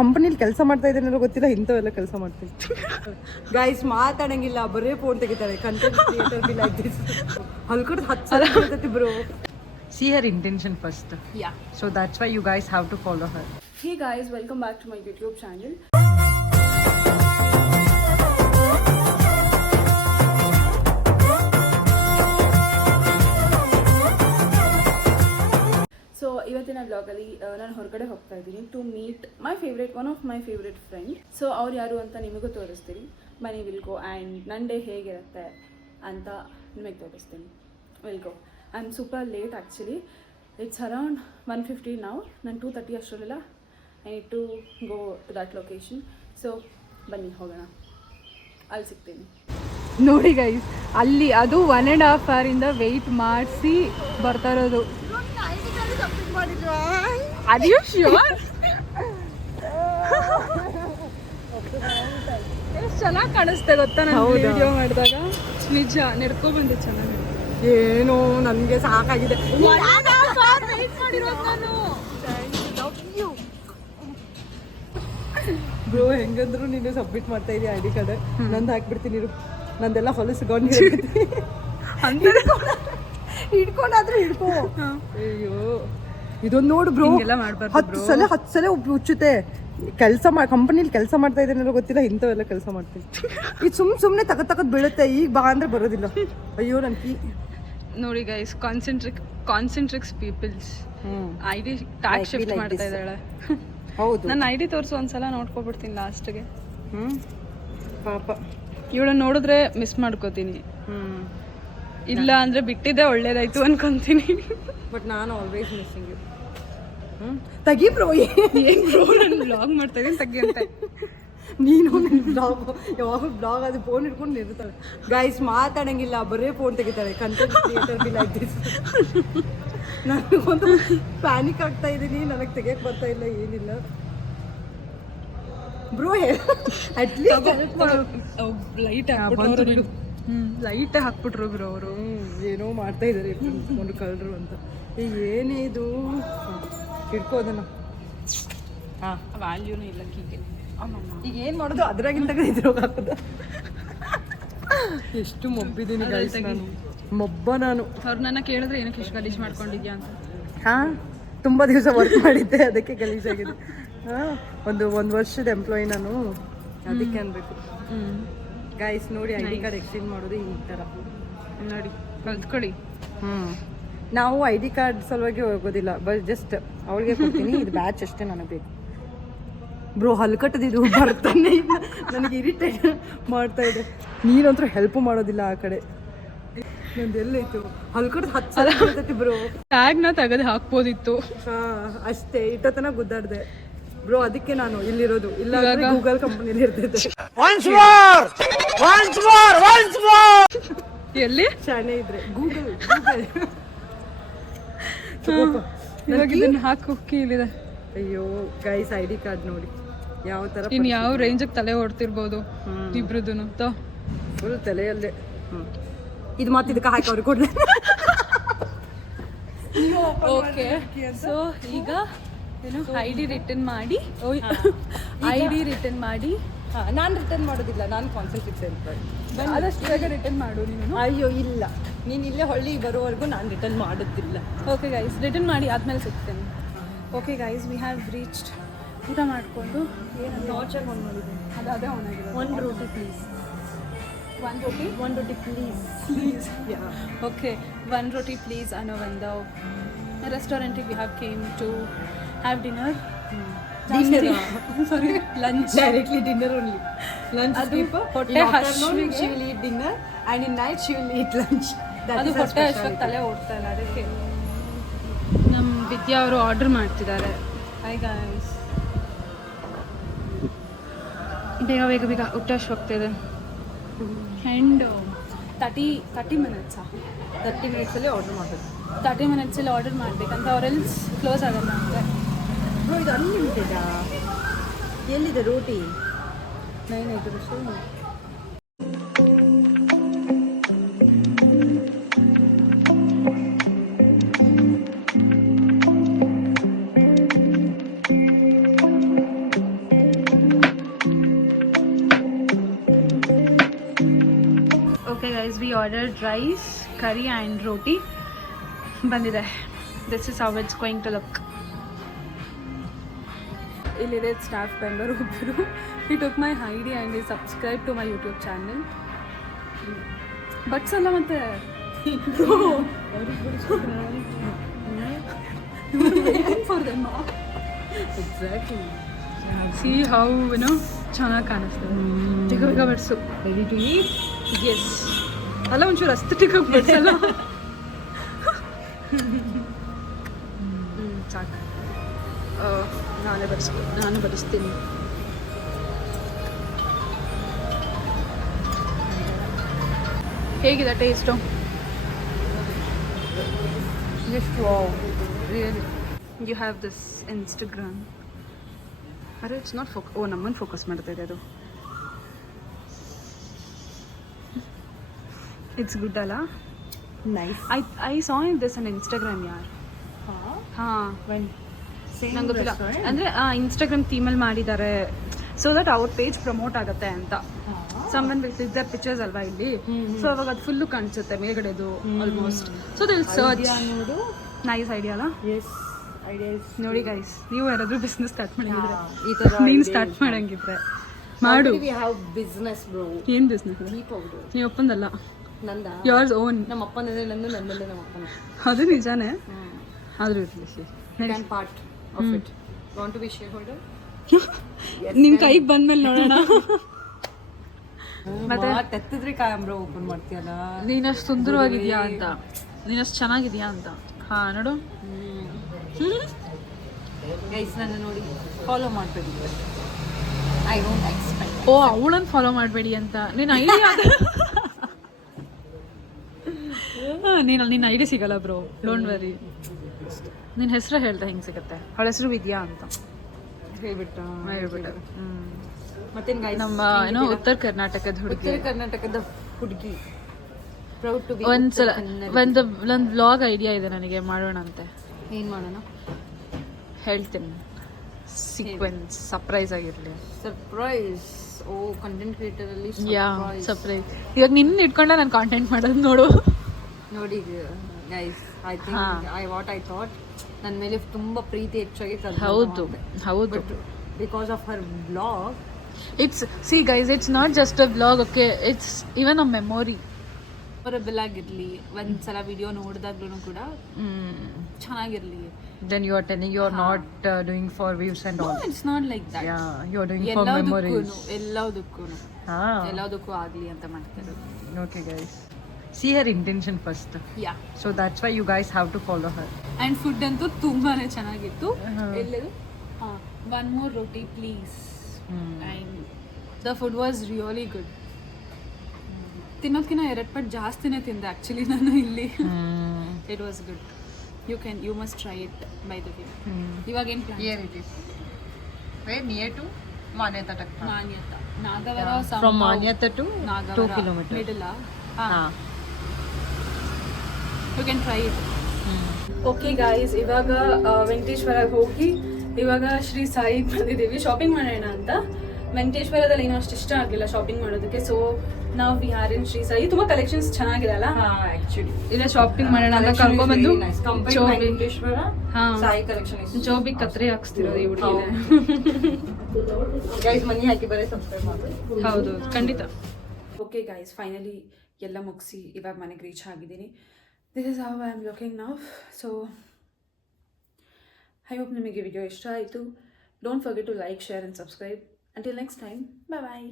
ಕಂಪನಿಲಿ ಕೆಲಸ ಮಾಡ್ತಾ ಇದ್ದೇನೆ ಗೊತ್ತಿಲ್ಲ, ಇಂಥವೆಲ್ಲ ಕೆಲಸ ಮಾಡ್ತೀನಿ. ಗೈಸ್ ಮಾತಾಡಂಗಿಲ್ಲ, ಬರೇ ಫೋನ್ ತೆಗಿತಾಳೆ. Content creator be like this. ಹಲ್ಕಡ್ 10 ಸಲ ಹೇಳ್ತೈತಿ bro. See her intention first. Yeah. So that's why you guys have to follow her. Hey guys, welcome back to my YouTube channel. So ಇವತ್ತಿನ ಬ್ಲಾಗಲ್ಲಿ ನಾನು ಹೊರಗಡೆ ಹೋಗ್ತಾ ಇದ್ದೀನಿ to meet one of my favourite friend. So ಅವ್ರು ಯಾರು ಅಂತ ನಿಮಗೂ ತೋರಿಸ್ತೀನಿ. ಮನಿ ವಿಲ್ ಗೋ ಆ್ಯಂಡ್ ನನ್ನ ಡೇ ಹೇಗಿರುತ್ತೆ ಅಂತ ನಿಮಗೆ ತೋರಿಸ್ತೀನಿ. Will go. I am super late actually. It's around 1:15 ನಾವು. ನಾನು 2:30 ಅಷ್ಟರಲ್ಲೆಲ್ಲ I need to go to that location. So ಬನ್ನಿ ಹೋಗೋಣ, ಅಲ್ಲಿ ಸಿಗ್ತೀನಿ. ನೋಡಿ ಗೈಸ್, ಅಲ್ಲಿ ಅದು 1.5 ಅವರಿಂದ ವೆಯ್ಟ್ ಮಾಡಿಸಿ ಬರ್ತಾ ಇರೋದು. Are you sure? ಎಷ್ಟು ಚೆನ್ನಾಗಿ ಕಾಣಿಸ್ತೆ ಗೊತ್ತಾ ನಾನು ವಿಡಿಯೋ ಮಾಡಿದಾಗ. ನಿಜ ನಡ್ಕೊ ಬಂದೆ ಚೆನ್ನಾಗಿ. ಏನೋ ನನಗೆ ಸಾಕಾಗಿದೆ. ಬ್ರೋ ಹೆಂಗಂದ್ರು ನೀನು ಸಬ್ಮಿಟ್ ಮಾಡ್ತಾ ಇದೀಯ ಐ ಡಿ ಕಾರ್ಡ್. ನಂದು ಹಾಕ್ಬಿಡ್ತೀನಿ ಇರು. ನಂದೆಲ್ಲ ಹೊಲಸು ಗೌಂಡ್ ಹಿಡ್ಕೊಂಡಾದ್ರೂ ಹಿಡ್ಕೋ. ಅಯ್ಯೋ ಇದೊಂದು ನೋಡು ಬ್ರೋ, 10 ಸಲ ಹುಚ್ಚುತ್ತೆ. ಕಂಪನಿಲಿ ಕೆಲಸ ಮಾಡ್ತಾ ಇದ್ದೇನೆ ಗೊತ್ತಿಲ್ಲ, ಇಂಥವೆಲ್ಲ ಕೆಲಸ ಮಾಡ್ತೀನಿ. ಇದು ಸುಮ್ಮನೆ ತಗದ್ ಬೀಳುತ್ತೆ. ಈಗ ಬಾ ಅಂದ್ರೆ ಬರೋದಿಲ್ಲ. ಅಯ್ಯೋ ನನ್ ಕೀ ನೋಡಿ guys, concentrics peoples I D tag shift ಮಾಡ್ತಾ ಇದ್ದಾಳೆ. ಹೌದು, ನನ್ನ ಐ ಡಿ ತೋರಿಸು ಒಂದ್ಸಲ ನೋಡ್ಕೊಬಿಡ್ತೀನಿ ಲಾಸ್ಟ್ಗೆ. ಪಾಪ ಇವಳು ನೋಡಿದ್ರೆ ಮಿಸ್ ಮಾಡ್ಕೋತೀನಿ. ಇಲ್ಲ ಅಂದ್ರೆ ಬಿಟ್ಟಿದ್ದೆ ಒಳ್ಳೇದಾಯ್ತು ಅನ್ಕೊಂತೀನಿ. ಬಟ್ ನಾನು ಆಲ್ವೇಸ್ ಮಿಸ್ಸಿಂಗ್ ಯು. ತಗಿ ಬ್ರೋ. ಏನ್ ಬ್ರೋ, ನಾನು ಬ್ಲಾಗ್ ಮಾಡ್ತಾ ಇದ್ದೀನಿ ತಗಿ ಅಂತ. ನೀನು ನನ್ನ ಬ್ಲಾಗ್ ಯಾವಾಗ ಬ್ಲಾಗ್ ಅದು ಫೋನ್ ಹಿಡ್ಕೊಂಡು ನಿಲ್ತಾಳೆ. ಗೈಸ್ ಮಾತಾಡಂಗಿಲ್ಲ, ಬರೇ ಫೋನ್ ತೆಗಿತಾಳೆ. Content creator be like this. ನನಗೊಂದು ಪ್ಯಾನಿಕ್ ಆಗ್ತಾ ಇದ್ದೀನಿ, ನನಗೆ ತೆಗಿಯಕ್ ಬರ್ತಾ ಇಲ್ಲ, ಏನಿಲ್ಲ ಬ್ರೋ. ಅಟ್ಲೀಸ್ಟ್ ಲೈಟ್ ಹಾಕ್ಬಿಟ್ರು ಬ್ರೋ ಅವರು. ಏನೋ ಮಾಡ್ತಾ ಇದ್ದಾರೆ ಒಂದು ಕಳ್ಳರು ಅಂತ. ಈಗ ಏನೇ ಇದು ಹಿಡ್ಕೋದನ್ನ. ಹಾಂ, ವ್ಯಾಲ್ಯೂನೂ ಇಲ್ಲ ಕೀಗೆ. ಈಗ ಏನು ಮಾಡೋದು ಅದ್ರಾಗಿಂತ ಇದ್ರೋಗ ಹಾಕೋದ. ಎಷ್ಟು ಮೊಬ್ಬಿದ್ದೀನಿ ಗೈಸ್ ನಾನು. ನಾನು ಅವ್ರು ನನ್ನ ಕೇಳಿದ್ರೆ ಏನಕ್ಕೆ ಇಷ್ಟು ಗಲೀಜ್ ಮಾಡ್ಕೊಂಡಿದ್ಯಾ ಅಂತ. ಹಾಂ, ತುಂಬ ದಿವಸ ವರ್ಕ್ ಮಾಡಿದ್ದೆ, ಅದಕ್ಕೆ ಗಲೀಜಾಗಿದೆ. ಹಾಂ, ಒಂದು ವರ್ಷದ ಎಂಪ್ಲಾಯಿ ನಾನು, ಅದಕ್ಕೆ ಅನ್ಬೇಕು. ಗೈಸ್ ನೋಡಿ, ಐ ಡಿ ಕಾರ್ಡ್ ಎಕ್ಸ್ಚೇಂಜ್ ಮಾಡೋದು ಈ ಥರ ನೋಡಿ, ಕಲ್ತ್ಕೊಳ್ಳಿ. ನಾವು ಐ ಡಿ ಕಾರ್ಡ್ ಸಲುವಾಗಿ ಹೋಗೋದಿಲ್ಲ, ಬಟ್ ಜಸ್ಟ್ ಅವಳಿಗೆ ಕೊಡ್ತೀನಿ. ಇದು ಬ್ಯಾಚ್ ಅಷ್ಟೇ ನನಗೆ ಬೇಕು. ಬ್ರೋ ಹಲ್ಕಟ್ಟದಿದು ಬರ್ತಾನೆ ಇಲ್ಲ, ನನಗೆ ಇರಿಟೇಟ್ ಮಾಡ್ತಾ ಇದೆ. ನೀನಂತೂ ಹೆಲ್ಪ್ ಮಾಡೋದಿಲ್ಲ ಆ ಕಡೆ. ನಂದು ಎಲ್ಲೈತು ಹಲ್ಕಟ್ಟು 10 ಸಲ ಹೇಳ್ತೈತಿ ಬ್ರೋ. ಟ್ಯಾಗ್ನ ತೆಗೆದು ಹಾಕ್ಬೋದಿತ್ತು. ಹಾಂ ಅಷ್ಟೇ, ಇಟ್ಟತನ ಗುದ್ದಾಡ್ದೆ ಬ್ರೋ. ಅದಕ್ಕೆ ನಾನು ಇಲ್ಲಿರೋದು, ಇಲ್ಲ ಗೂಗಲ್ ಕಂಪನಿಲಿ ಇರ್ತಿದ್ದೆ. ಎಲ್ಲಿ ಶಾನೆ ಇದ್ರೆ ಗೂಗಲ್. ಇವಾಗ ಇದನ್ನ ಹಾಕಿ ಇಲ್ಲಿದೆ. ಅಯ್ಯೋ ಗೈಸ್, ಐ ಡಿ ಕಾರ್ಡ್ ನೋಡಿ ಯಾವ ಥರ. ಇನ್ನು ಯಾವ ರೇಂಜಿಗೆ ತಲೆ ಓಡ್ತಿರ್ಬೋದು ಇಬ್ರದ್ದು. ಫುಲ್ ತಲೆಯಲ್ಲೇ. ಇದು ಮತ್ತೆ ಇದಕ್ಕೆ ಹಾಕಿ ಅವ್ರಿಗೆ ಕೊಡ್ಲಿ. ಓಕೆ, ಸೊ ಈಗ ಏನು ಐ ಡಿ ರಿಟರ್ನ್ ಮಾಡಿ ನಾನು ರಿಟರ್ನ್ ಮಾಡೋದಿಲ್ಲ, ನಾನು ಕಾನ್ಸಂಟ್ರೇಟ್ ಎಂಪ್ಲಾಯ್. ಆದಷ್ಟು ಬೇಗ ರಿಟರ್ನ್ ಮಾಡು ನೀನು. ಅಯ್ಯೋ ಇಲ್ಲ, ನೀನು ಇಲ್ಲೇ ಹೊಳ್ಳಿ ಬರೋವರೆಗೂ ನಾನು ರಿಟರ್ನ್ ಮಾಡೋದಿಲ್ಲ. ಓಕೆ ಗೈಸ್, ರಿಟರ್ನ್ ಮಾಡಿ ಆದಮೇಲೆ ಸಿಗ್ತೇನೆ. Okay guys, we have reached. ಊಟ ಮಾಡಿಕೊಂಡು ಏನು ವಾಚರ್ ಆನ್ ಮಾಡಿದ್ದೀನಿ. ಅದೇ ಆನ್ ಆಗಿದೆ. ಒಂದು ರೋಟಿ please. one roti please. Yeah, okay, one roti please ಅನ್ನೋ ಒಂದು ರೆಸ್ಟೋರೆಂಟಿಗೆ we have came to have dinner. Sorry, lunch. Directly dinner only. Lunch skip. ಹೊಟ್ಟೆ afternoon she will eat dinner and in night she will eat lunch. ಅದು ಹೊಟ್ಟೆ ಅಷ್ಟಕ್ಕೆ ತಲೆ ಓಡ್ತಾ ಇಲ್ಲ, ಅದಕ್ಕೆ ನಮ್ಮ ವಿದ್ಯಾ ಅವರು ಆರ್ಡರ್ ಮಾಡ್ತಿದ್ದಾರೆ. ಹಾಯ್ ಗಾಯ್ಸ್, ಬೇಗ ಹೊಟ್ಟೆ ಹೋಗ್ತಿದೆ. ಆ್ಯಂಡ್ 30 ಮಿನಿಟ್ಸಾ 30 ಮಿನಿಟ್ಸಲ್ಲಿ ಆರ್ಡರ್ ಮಾಡಬೇಕು. 30 ಮಿನಿಟ್ಸಲ್ಲಿ ಆರ್ಡರ್ ಮಾಡಬೇಕಂತ, ಅವ್ರೆಲ್ಸ್ ಕ್ಲೋಸ್ ಆಗಲ್ಲ ಅಂದರೆ. ಬ್ರೋ ಇದು ಅನ್ಲಿಮಿಟೆಡಾ? ಎಲ್ಲಿದೆ ರೋಟಿ? 9 ರೂಪಾಯಿ. Ordered rice curry and roti ಬಂದಿದೆ. This is how it's going to look. ಇಲ್ಲಿದೆ ಸ್ಟಾಫ್ ಮೆಂಬರ್ ಒಬ್ಬರು. he took my ID and he subscribed to my YouTube channel. ಬಟ್ಸ್ ಅಲ್ಲ ಮತ್ತೆ for them. Exactly. See how ಏನೋ ಚೆನ್ನಾಗಿ ಕಾಣಿಸ್ತದೆ. ಬೇಗ ಬೇಗ ಬಡ್ಸು. Ready to eat. ಎಸ್ ಅಲ್ಲ ಒಂಚೂರು ಅಸ್ಥೆಟಿಕಾಗಿ ಬಡ್ಸಲ್ಲ. ಸಾಕು. ನಾನು ಬಡಿಸ್ತೀನಿ. ಹೇಗಿದೆ taste? Just wow, really. You have this Instagram. ಅರೆ ಇಟ್ಸ್ ನಾಟ್ ಓ ನಮ್ಮನ್ನು ಫೋಕಸ್ ಮಾಡ್ತಾ ಇದೆ ಅದು. ಇಟ್ಸ್ ಗುಡ್ ಅಲ್ಲ? Nice. I saw in this on Instagram ಯಾರ್. ಹಾಂ ನಂಗೆ ಗೊತ್ತಿಲ್ಲ. ಅಂದರೆ ಇನ್ಸ್ಟಾಗ್ರಾಮ್ ಥೀಮಲ್ಲಿ ಮಾಡಿದ್ದಾರೆ ಸೊ ದಟ್ ಅವ್ರ ಪೇಜ್ ಪ್ರಮೋಟ್ ಆಗುತ್ತೆ ಅಂತ. ಸಮ್ಮನ್ ವಿತ್ ದರ್ ಪಿಕ್ಚರ್ಸ್ ಅಲ್ವಾ ಇಲ್ಲಿ. ಸೊ ಅವಾಗ ಅದು ಫುಲ್ಲು ಕಾಣಿಸುತ್ತೆ ಮೇಲ್ಗಡೆದು ಆಲ್ಮೋಸ್ಟ್. ಸೊ ದಿಲ್ ಸರ್ಚ್. ಅನ್ನೋದು ನೈಸ್ ಐಡಿಯಾ ಅಲ್ಲ? Yes, ideas. ನೋಡಿ ಗೈಸ್, ನೀವು ಯಾರಾದರೂ ಬಿಸ್ನೆಸ್ ಸ್ಟಾರ್ಟ್ ಮಾಡಿದ್ರೆ, ಈ ಥರ ನೀನು ಸ್ಟಾರ್ಟ್ ಮಾಡಂಗಿದ್ರೆ ಮಾಡು. We have business bro. ಏನು ಬಿಸ್ನೆಸ್? Tea powder. ನೀವು ಒಪ್ಪಂದಲ್ಲ, ನಂದ ಯೋರ್ಸ್ ಓನ್. ನಮ್ಮ ಅಪ್ಪನದೇ ನಂದು, ನನ್ನದೇ ನಮ್ಮ ಅಪ್ಪನ. ಅದು ನಿಜಾನೇ, ಆದರೂ ಇರಲಿ. Can part of it. Want to be shareholder? ನಿನ್ನ ಕೈಗೆ ಬಂದ್ಮೇಲೆ ನೋಡೋಣ. ಮತ್ತೆ ತೆತ್ತಿದ್ರೆ ಕ್ಯಾಮ್ರಾ ಓಪನ್ ಮಾಡ್ತೀಯಲ್ಲ. ನೀನಷ್ಟು ಸುಂದರವಾಗಿದೆಯಾ ಅಂತ, ನೀನಷ್ಟು ಚೆನ್ನಾಗಿದೆಯಾ ಅಂತ. ಹಾಂ ನೋಡು. ಗೈಸ್ ನನ್ನ ನೋಡಿ ಫಾಲೋ ಮಾಡಬೇಡಿ. I don't expect. ಓ ಅವಳನ್ನು ಫಾಲೋ ಮಾಡಬೇಡಿ ಅಂತ ನಿನ್ನ ಐಡಿಯಾ. ನಿನ್ನ ಐಡಿ ಸಿಗಲ್ಲ ಬ್ರೋ, ಡೋಂಟ್ ವರಿ. ನಿನ್ನ ಹೆಸರು ಹೇಳ್ದೆ ಹೆಂಗೆ ಸಿಗುತ್ತೆ. ಅವಳ ಹೆಸರು ವಿದ್ಯಾ ಅಂತ ಹೇಳ್ಬಿಟ್ಟ. ಮತ್ತೆ ನಮ್ಮ ಏನೋ ಉತ್ತರ ಕರ್ನಾಟಕದ ಹುಡುಗಿ, ಉತ್ತರ ಕರ್ನಾಟಕದ ಹುಡುಗಿ. Proud to be. ಒಂದ್ಸಲ ಒಂದು ವ್ಲಾಗ್ ಐಡಿಯಾ ಇದೆ ನನಗೆ, ಮಾಡೋಣ ಅಂತೆ. ಏನು ಮಾಡೋಣ ಹೇಳ್ತೀನಿ. ಸೀಕ್ವೆನ್ಸ್ ಸರ್ಪ್ರೈಸ್ ಆಗಿರಲಿ. ಸರ್ಪ್ರೈಸ್. ಓ ಕಂಟೆಂಟ್ ಕ್ರಿಯೇಟರ್ ಅಲ್ಲಿ ಯಾ ಸರ್ಪ್ರೈಸ್. ಇವಾಗ ನಿನ್ನ ಇಟ್ಕೊಂಡೆ ನಾನು ಕಾಂಟೆಂಟ್ ಮಾಡೋದು ನೋಡು. ನೋಡಿ guys, I think I thought ನನ್ನ ಮೇಲೆ ತುಂಬ ಪ್ರೀತಿ ಹೆಚ್ಚಾಗಿ. ಹೌದು ಹೌದು. Because of her blog. It's C guys, it's not just a blog, okay, it's even a memory. Memorable ಆಗಿರಲಿ. ಒಂದ್ಸಲ ವಿಡಿಯೋ ನೋಡಿದಾಗ್ಲೂ ಕೂಡ ಚೆನ್ನಾಗಿರಲಿ. Then you are telling you are not doing for views and all. No, it's not like that. Yeah, you are doing for memories. ಎಲ್ಲದಕ್ಕೂ ಆಗಲಿ ಅಂತ ಮಾಡ್ತಾರೆ. Okay guys, see her intention first. Yeah. So that's why you guys have to follow her. And food ಅಂತೂ ತುಂಬಾನೇ ಚೆನ್ನಾಗಿತ್ತು. ಎಲ್ಲದು one more roti please. And the food was really good. ತಿನ್ನೋದಕ್ಕಿಂತ 2 ಪಟ್ಟು ಜಾಸ್ತಿನೇ ತಿಂದೆ ಆ್ಯಕ್ಚುಲಿ ನಾನು ಇಲ್ಲಿ. It was good. You must try it by the way. ಇವಾಗ ಏನು plan? Here it is. Where near to Manyata Takka. Manyata Nagavara. From Manyata to 2 kilometers. Middle. ಹಾಂ. You can try it. Okay guys, ಇವಾಗ ವೆಂಕಟೇಶ್ವರಗೆ ಹೋಗಿ ಇವಾಗ ಶ್ರೀ ಸಾಯಿ ಬಂದಿದ್ದೀವಿ ಶಾಪಿಂಗ್ ಮಾಡೋಣ ಅಂತ. ವೆಂಕಟೇಶ್ವರದಲ್ಲಿ ಏನೋ ಅಷ್ಟು ಇಷ್ಟ ಆಗಲಿಲ್ಲ ಶಾಪಿಂಗ್ ಮಾಡೋದಕ್ಕೆ. ಸೊ ನಾವು ವಿ ಆರ್ ಇನ್ ಶ್ರೀ ಸಾಯಿ. ತುಂಬ ಕಲೆಕ್ಷನ್ಸ್ ಚೆನ್ನಾಗಿದೆ ಅಲ್ಲ? ಇಲ್ಲ ಶಾಪಿಂಗ್ ಮಾಡೋಣ ಅಂತ ಕರ್ಕೊಂಡ್ಬಂದು ಸಾಯಿ ಕಲೆಕ್ಷನ್ ಜೋಬಿಗೆ ಕತ್ರಿ ಹಾಕ್ಸ್ತಿರೋದು ಈ ಹುಡುಗಿ. ಗೈಸ್ ಮನಿ ಹಾಕಿ ಬರೀ ಸಬ್ಸ್ಕ್ರೈಬ್ ಮಾಡಿ. ಹೌದು ಖಂಡಿತ. ಓಕೆ ಗೈಸ್, ಫೈನಲಿ ಎಲ್ಲ ಮುಗಿಸಿ ಇವಾಗ ಮನೆಗೆ ರೀಚ್ ಆಗಿದ್ದೀನಿ. This is how I am looking now. So I hope ನಿಮಗೆ ವಿಡಿಯೋ ಇಷ್ಟ ಆಯಿತು. Don't forget to like, share and subscribe. Until next time, bye bye.